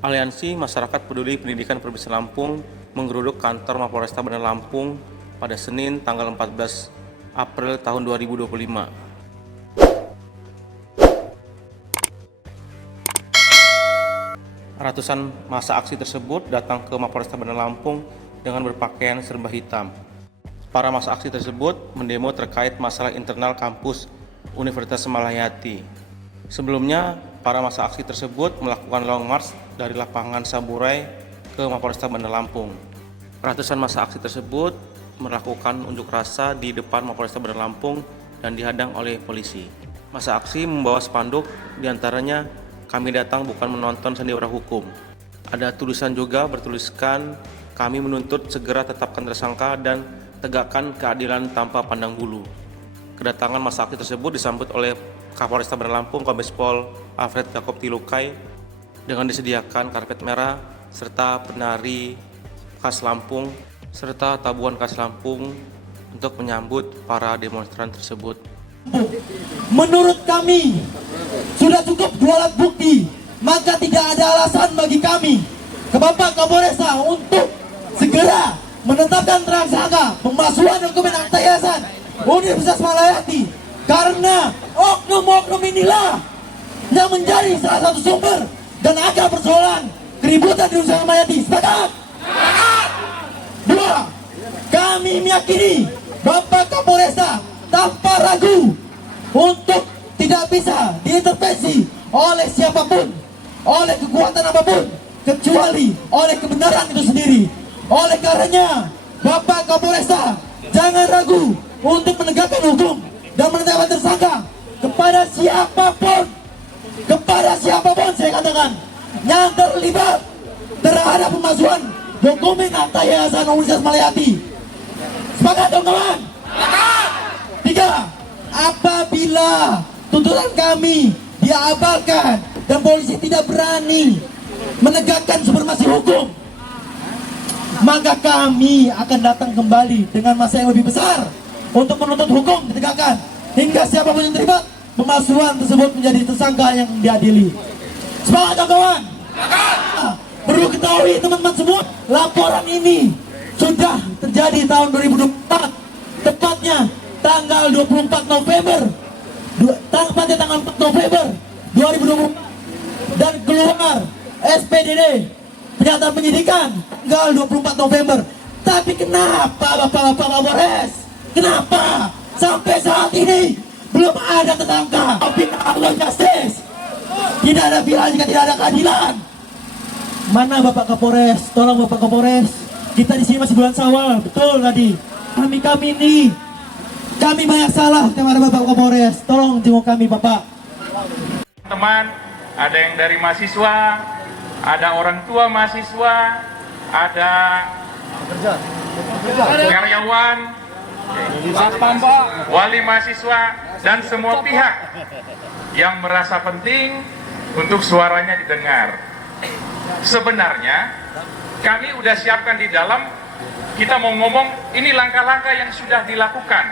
Aliansi Masyarakat Peduli Pendidikan Provinsi Lampung menggeruduk kantor Mapolresta Bandar Lampung pada Senin tanggal 14 April tahun 2025. Ratusan massa aksi tersebut datang ke Mapolresta Bandar Lampung dengan berpakaian serba hitam. Para massa aksi tersebut mendemo terkait masalah internal kampus Universitas Malayati. Sebelumnya, para massa aksi tersebut melakukan long march dari lapangan Saburai ke Mapolresta Bandar Lampung. Ratusan massa aksi tersebut melakukan unjuk rasa di depan Mapolresta Bandar Lampung dan dihadang oleh polisi. Massa aksi membawa spanduk, diantaranya "Kami datang bukan menonton sandiwara hukum". Ada tulisan juga bertuliskan "Kami menuntut segera tetapkan tersangka dan tegakkan keadilan tanpa pandang bulu". Kedatangan massa aksi tersebut disambut oleh Kapolresta Bandar Lampung Kombes Pol Alfred Yaakob Tilukai dengan disediakan karpet merah serta penari khas Lampung serta tabuhan khas Lampung untuk menyambut para demonstran tersebut. Menurut kami sudah cukup dua alat bukti, maka tidak ada alasan bagi kami ke Bapak Kapolresta untuk segera menetapkan tersangka pemalsuan dokumen akta yayasan Universitas Malayati, karena oknum-oknum inilah yang menjadi salah satu sumber dan akar persoalan keributan di Universitas Malayati. Sepakat? Dua, kami meyakini Bapak Kapolresta tanpa ragu untuk tidak bisa diintervensi oleh siapapun, oleh kekuatan apapun, kecuali oleh kebenaran itu sendiri. Oleh karenanya, Bapak Kapolresta jangan ragu untuk menegakkan hukum dan menetapkan tersangka kepada siapapun saya katakan yang terlibat terhadap pemalsuan dokumen akta yayasan Universitas Malayati. Sepakat dong kawan? Tiga, apabila tuntutan kami diabaikan dan polisi tidak berani menegakkan supremasi hukum, maka kami akan datang kembali dengan masa yang lebih besar untuk menuntut hukum ditegakkan hingga siapapun yang terlibat pemalsuan tersebut menjadi tersangka yang diadili. Semangat kawan-kawan. Perlu ketahui teman-teman semua, laporan ini sudah terjadi tahun 2024, tepatnya tanggal 24 November, tanggal 4 November 2024, dan keluar SPDD pernyataan penyidikan tanggal 24 November. Tapi kenapa Bapak-Bapak Kapolres? Kenapa sampai saat ini belum ada tersangka? Allah justice. Tidak ada pilihan jika tidak ada keadilan. Mana Bapak Kapolres? Tolong Bapak Kapolres. Kita di sini masih bulan Syawal, betul tadi. Kami ini, kami banyak salah kepada Bapak Kapolres. Tolong jenguk kami Bapak. Teman, ada yang dari mahasiswa, ada orang tua mahasiswa, ada karyawan, wali mahasiswa, dan semua pihak yang merasa penting untuk suaranya didengar. Sebenarnya kami udah siapkan di dalam, kita mau ngomong ini langkah-langkah yang sudah dilakukan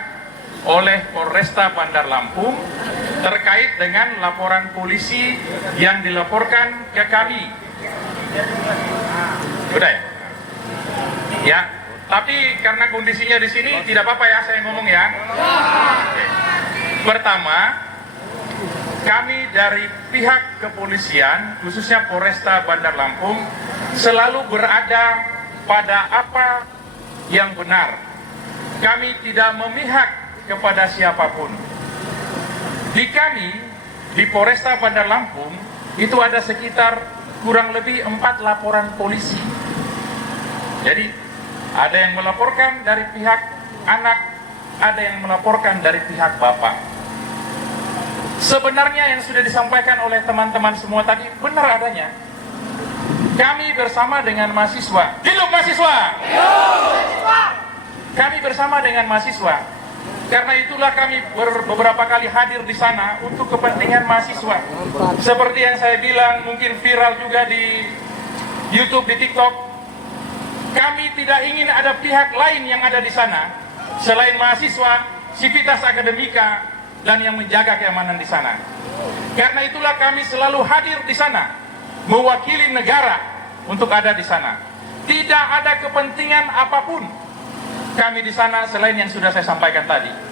oleh Polresta Bandar Lampung terkait dengan laporan polisi yang dilaporkan ke kami. Udah ya? Ya, tapi karena kondisinya di sini tidak apa-apa ya saya ngomong ya. Oke. Pertama, kami dari pihak kepolisian, khususnya Polresta Bandar Lampung, selalu berada pada apa yang benar. Kami tidak memihak kepada siapapun. Di kami, di Polresta Bandar Lampung, itu ada sekitar kurang lebih 4 laporan polisi. Jadi, ada yang melaporkan dari pihak anak, ada yang melaporkan dari pihak bapak. Sebenarnya yang sudah disampaikan oleh teman-teman semua tadi benar adanya. Kami bersama dengan mahasiswa. Hidup mahasiswa! Kami bersama dengan mahasiswa. Karena itulah kami beberapa kali hadir di sana untuk kepentingan mahasiswa. Seperti yang saya bilang, mungkin viral juga di YouTube, di TikTok. Kami tidak ingin ada pihak lain yang ada di sana selain mahasiswa, Civitas Akademika, dan yang menjaga keamanan di sana. Karena itulah kami selalu hadir di sana mewakili negara untuk ada di sana. Tidak ada kepentingan apapun kami di sana selain yang sudah saya sampaikan tadi.